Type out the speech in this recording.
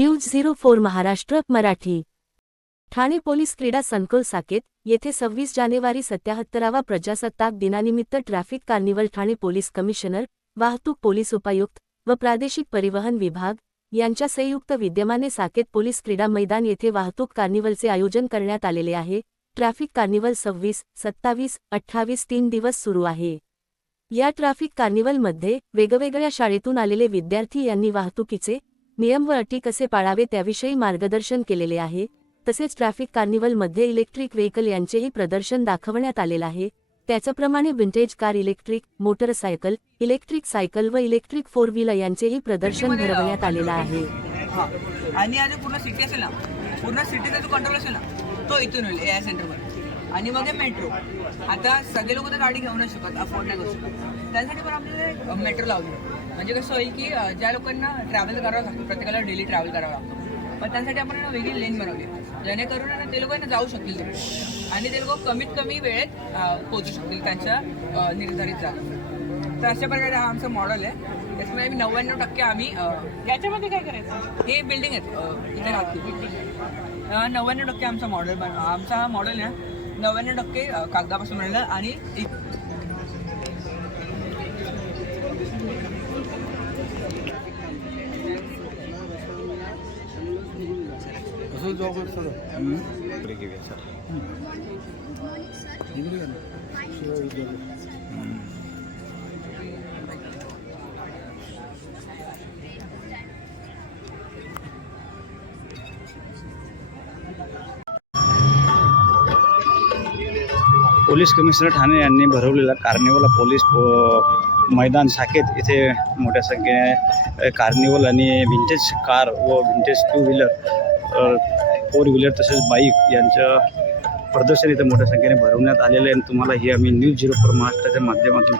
News zero four Maharashtra Marathi. Thane police क्रीडा संकुल साकेत येथे सव्वीस जानेवारी सत्याहत्तरावा प्रजासत्ताक दिनानिमित्त traffic carnival Thane police commissioner वाहतूक पोलीस उपायुक्त व प्रादेशिक परिवहन विभाग यांच्या संयुक्त विद्यमाने साकेत पोलीस क्रीडा मैदान येथे वाहतूक कार्निवलचे आयोजन करण्यात आलेले आहे. ट्रॅफिक कार्निवल सव्वीस सत्तावीस अठ्ठावीस तीन दिवस सुरू आहे. या ट्रॅफिक कार्निवलमध्ये वेगवेगळ्या शाळेतून आलेले विद्यार्थी यांनी वाहतुकीचे नियम व अटी कसे पाळावे त्याविषयी मार्गदर्शन केलेले आहे. तसेच ट्रॅफिक कार्निवलमध्ये इलेक्ट्रिक व्हेकल यांचेही प्रदर्शन दाखवण्यात आलेलं आहे. त्याचप्रमाणे vintage car electric motorcycle electric cycle व इलेक्ट्रिक फोर व्हीलर यांचेही प्रदर्शन भरवण्यात आलेलं आहे. आणि आता पूर्ण सिटी असेल ना? पूर्ण सिटीचा जो कंट्रोल असेल ना तो इथून होईल ए आय सेंटरवर आणि मग मेट्रो आता सगळे लोक तर गाडी घेऊ नाही शकत अफोर्ड नाही करू शकत. त्यासाठी पण आपल्याला मेट्रो लावली. म्हणजे कसं होईल की ज्या लोकांना ट्रॅव्हल करावं लागतं प्रत्येकाला डेली ट्रॅव्हल करावं लागतं पण त्यासाठी आपण वेगळी लेन बनवली जेणेकरून ते लोक ना जाऊ शकतील. आणि ते लोक कमीत कमी वेळेत पोहोचू शकतील त्यांच्या निर्धारित जागा. तर अशा प्रकारे हा आमचा मॉडेल आहे. त्याच्यामध्ये आम्ही नव्याण्णव टक्के आम्ही याच्यामध्ये काय करायचं? हे बिल्डिंग आहेत इथे राहतील. नव्याण्णव टक्के आमचा मॉडेल बन आमचा हा मॉडेल आहे. नव्याण्णव टक्के कागदापासून बनलेला आणि एक- पोलीस कमिशनर ठाणे यांनी भरवलेला कार्निवल पोलीस प- मैदान शाखेत इथे मोठ्या संख्येने कार्निवल आणि विंटेज कार व vintage two wheeler four wheeler तसेच बाईक यांचं प्रदर्शन इथं मोठ्या संख्येने भरवण्यात आलेलं आहे. आणि तुम्हाला ही आम्ही न्यूज झिरो फोर महाराष्ट्राच्या माध्यमातून